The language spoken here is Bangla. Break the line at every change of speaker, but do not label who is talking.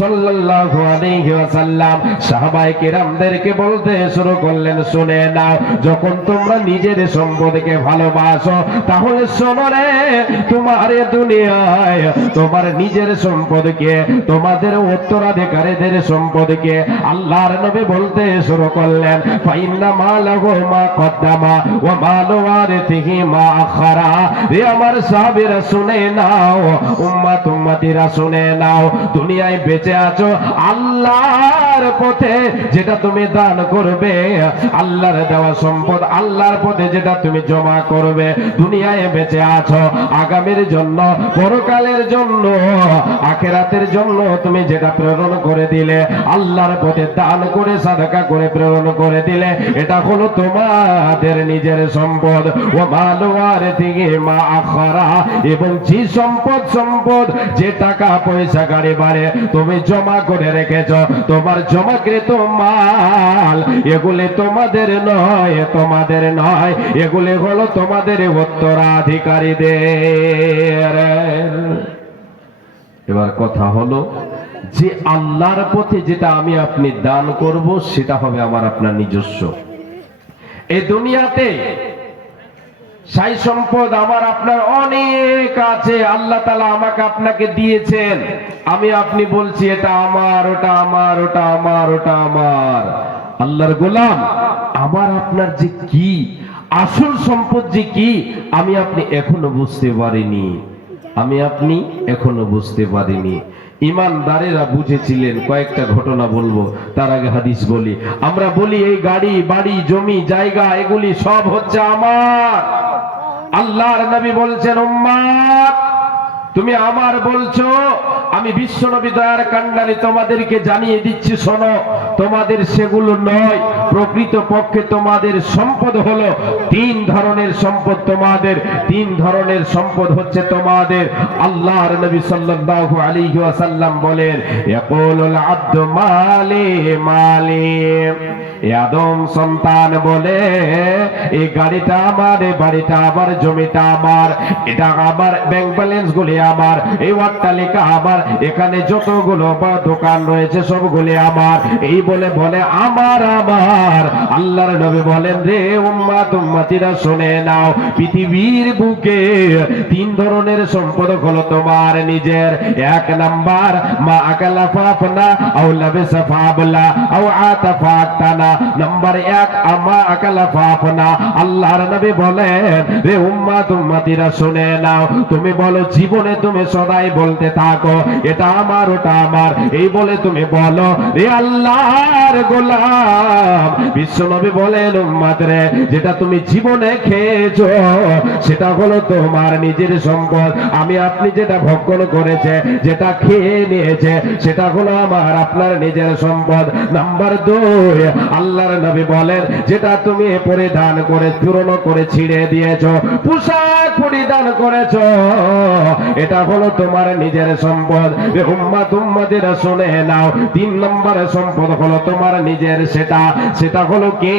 সাল্লাল্লাহু আলাইহি ওয়াসাল্লাম সাহাবায়ে কেরামদেরকে বলতে শুরু করলেন, শুনে নাও, যখন তোমরা নিজের সম্পদকে ভালোবাসো, তাহলে তোমার দুনিয়ায় তোমার নিজের সম্পদকে, তোমাদের উত্তরাধিকারীদের সম্পদকে আল্লাহর নবী বলতে শুরু করলেন, ফাইন্না মালাহু মা কদ্দামা ওয়া মালু মা আখারা। রে আমার সাহাবীরা, শুনে নাও, উম্মাত উম্মাতিরা, শুনে নাও, দুনিয়ায় বেঁচে আছো, আল্লাহর পথে যেটা তুমি দান করবে, আল্লাহর দেওয়া সম্পদ, আল্লাহর পথে যেটা তুমি জমা করবে, দুনিয়ায় বেঁচে আছো। আগামীর জন্য, পরকালের জন্য, আখেরাতের জন্য তুমি যেটা প্রেরণ করে দিলে, আল্লাহর পথে দান করে, সাদাকা করে প্রেরণ করে দিলে, এটা হলো তোমাদের নিজের সম্পদ। ও মালোয়ার থেকে মা আখরা, এবং যে সম্পদ সম্পদ, যে টাকা পয়সা গাড়ি বাড়ে, তুমি জমা করে রেখেছ। তোমার জমাকৃত মাল, এগুলি তোমাদের নয় তোমাদের নয়। এগুলি হলো তোমাদের উত্তরাধিকারীদের। এবার কথা হলো যে আল্লাহর পথে যেটা আমি আপনি দান করব, সেটা হবে আমার আপনার নিজস্ব। এই দুনিয়াতে সাই সম্পদ আমার আপনার অনেক আছে। আল্লাহ তালা আমাকে আপনাকে দিয়েছেন। আমি আপনি বলছি, এটা আমার, ওটা আমার ওটা আমার ওটা আমার। আল্লাহর গোলাম, আমার আপনার যে কি, আসল সম্পদ যে কি, আমি আপনি এখনও বুঝতে পারিনি। আমি আপনি এখনও বুঝতে পারিনি। ইমানদারেরা বুঝেছিলেন, কয়েকটা ঘটনা বলব, তার আগে হাদিস বলি। আমরা বলি, এই গাড়ি, বাড়ি, জমি, জায়গা, এগুলি সব হচ্ছে আমার। আল্লাহর নবী বলছেন, উম্মাদ, তুমি আমার বলছো, আমি বিশ্ব নবী দয়ার কান্ডারে তোমাদেরকে জানিয়ে দিচ্ছি, শোনো তোমাদের সেগুলো নয়। প্রকৃত পক্ষে তোমাদের সম্পদ হলো তিন ধরনের সম্পদ তোমাদের। তিন ধরনের সম্পদ হচ্ছে তোমাদের। আল্লাহর নবী সাল্লাল্লাহু আলাইহি ওয়াসাল্লাম বলেন, ইয়াকুলুল আব্দু মালি মালি। আদম সন্তান বলে এই গাড়িটা আমার এই বাড়িটা আমার, জমিটা আমার, এটা আমার ব্যাংক ব্যালেন্স গুলি আমার, এই অট্টালিকা আমার, এখানে যতগুলো বা দোকান রয়েছে সবগুলি আমার। এই বলে বলে, আমার আমার। আল্লাহর নবী বলেন, রে উম্মাত উম্মাতিরা, শুনে নাও, পৃথিবীর বুকে তিন ধরনের সম্পদ হলো তোমার নিজের। এক নাম্বার, মা আকালা ফাফনা, আও লাবিসা ফাবলা, আও আতা ফাতানা নাম্বার এক, আমা আকালা ফাফনা। আল্লাহর নবী বলেন, রে উম্মাত উম্মাতিরা, শুনে নাও। তুমি বলো, জীবনে তুমি সদাই বলতে থাকো, এটা আমার, ওটা আমার। এই বলে তুমি বলো, রে আল্লাহর গোলাম। বিশ্ব নবী বলেন উম্মাত রে, যেটা তুমি জীবনে খেয়েছো, সেটা হলো তোমার নিজের সম্পদ। আমি আপনি যেটা ভক্ষণ করেছে, যেটা খেয়ে নিয়েছে, সেটা হলো আমার, আপনার নিজের সম্পদ। নাম্বার দুই, আল্লাহর নবী বলেন, যেটা তুমি পরিধান করে পুরনো করে ছিঁড়ে দিয়েছ, পোশাক পরিধান করেছ, এটা হলো তোমার নিজের সম্পদ। উম্মাত উম্মাদেরা শুনে নাও, তিন নম্বরের সম্পদ হলো তোমার নিজের সেটা সেটা হলো কি?